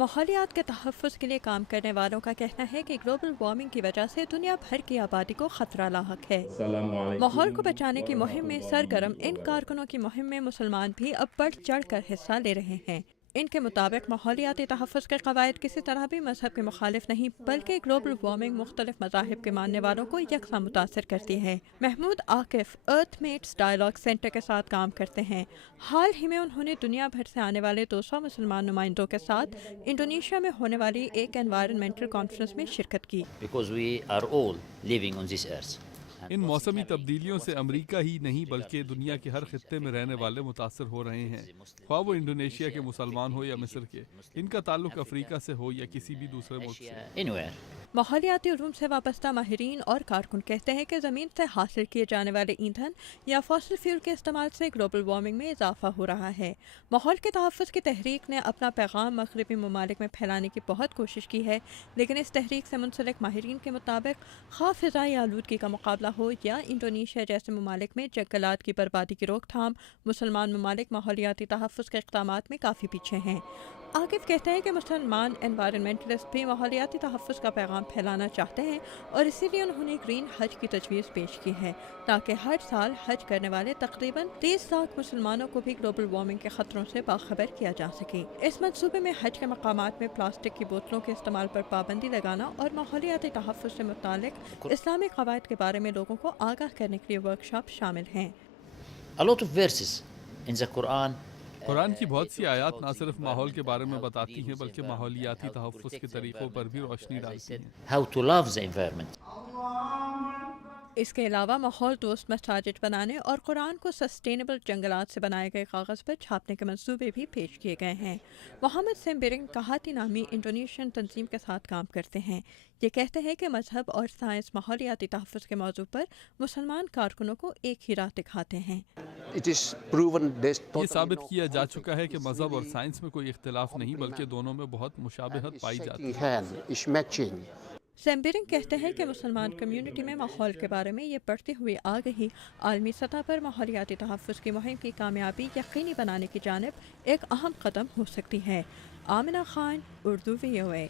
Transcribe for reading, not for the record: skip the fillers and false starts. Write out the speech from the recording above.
ماحولیات کے تحفظ کے لیے کام کرنے والوں کا کہنا ہے کہ گلوبل وارمنگ کی وجہ سے دنیا بھر کی آبادی کو خطرہ لاحق ہے۔ السلام ماحول کو علیکم بچانے کی مہم میں ورحمۃ سرگرم اللہ ان وبرکاتہ۔ کارکنوں کی مہم میں مسلمان بھی اب بڑھ چڑھ کر حصہ لے رہے ہیں۔ ان کے مطابق ماحولیاتی تحفظ کے قواعد کسی طرح بھی مذہب کے مخالف نہیں، بلکہ گلوبل وارمنگ مختلف مذاہب کے ماننے والوں کو یکساں متاثر کرتی ہے۔ محمود عاقف ارتھ میٹس ڈائیلاگ سینٹر کے ساتھ کام کرتے ہیں۔ حال ہی میں انہوں نے دنیا بھر سے آنے والے 200 مسلمان نمائندوں کے ساتھ انڈونیشیا میں ہونے والی ایک انوائرنمنٹل کانفرنس میں شرکت کی۔ because we are all living on this earth. And in what's موسمی happening تبدیلیوں سے امریکہ ہی نہیں بلکہ دنیا کے ہر خطے میں رہنے والے متاثر ہو رہے ہیں، خواہ وہ انڈونیشیا کے مسلمان ہو یا مصر کے، ان کا تعلق افریقہ سے ہو یا کسی بھی دوسرے ملک سے۔ anywhere. ماحولیاتی علوم سے وابستہ ماہرین اور کارکن کہتے ہیں کہ زمین سے حاصل کیے جانے والے ایندھن یا فاسل فیول کے استعمال سے گلوبل وارمنگ میں اضافہ ہو رہا ہے۔ ماحول کے تحفظ کی تحریک نے اپنا پیغام مغربی ممالک میں پھیلانے کی بہت کوشش کی ہے، لیکن اس تحریک سے منسلک ماہرین کے مطابق خواہ فضائی آلودگی کا مقابلہ ہو یا انڈونیشیا جیسے ممالک میں جنگلات کی بربادی کی روک تھام، مسلمان ممالک ماحولیاتی تحفظ کے اقدامات میں کافی پیچھے ہیں۔ عاقف کہتے ہیں کہ مسلمان انوائرنمنٹلسٹ بھی ماحولیاتی تحفظ کا پیغام پھیلانا چاہتے ہیں، اور اسی لیے انہوں نے گرین حج کی تجویز پیش کی ہے تاکہ ہر سال حج کرنے والے تقریباً 30 لاکھ مسلمانوں کو بھی گلوبل وارمنگ کے خطروں سے باخبر کیا جا سکے۔ اس منصوبے میں حج کے مقامات میں پلاسٹک کی بوتلوں کے استعمال پر پابندی لگانا اور ماحولیاتی تحفظ سے متعلق اسلامی قواعد کے بارے میں لوگوں کو آگاہ کرنے کے لیے ورکشاپ شامل ہیں۔ A lot of verses in the Quran. قرآن کی بہت سی آیات نہ صرف ماحول کے بارے میں بتاتی ہیں بلکہ ماحولیاتی تحفظ کے طریقوں پر بھی روشنی ڈالتی ہیں۔ How to love the environment. اس کے علاوہ ماحول دوست مساجد بنانے اور قرآن کو سسٹینیبل جنگلات سے بنائے گئے کاغذ پر چھاپنے کے منصوبے بھی پیش کیے گئے ہیں۔ محمد سیمبرنگ کہاتی نامی انڈونیشین تنظیم کے ساتھ کام کرتے ہیں۔ یہ کہتے ہیں کہ مذہب اور سائنس ماحولیاتی تحفظ کے موضوع پر مسلمان کارکنوں کو ایک ہی راہ دکھاتے ہیں۔ یہ ثابت کیا جا چکا ہے کہ مذہب اور سائنس میں کوئی اختلاف نہیں بلکہ دونوں میں بہت مشابہت پائی جاتی ہے۔ سیمبرنگ کہتے ہیں کہ مسلمان کمیونٹی میں ماحول کے بارے میں یہ بڑھتی ہوئی آگہی عالمی سطح پر ماحولیاتی تحفظ کی مہم کی کامیابی یقینی بنانے کی جانب ایک اہم قدم ہو سکتی ہے۔ آمنہ خان، اردو VOA۔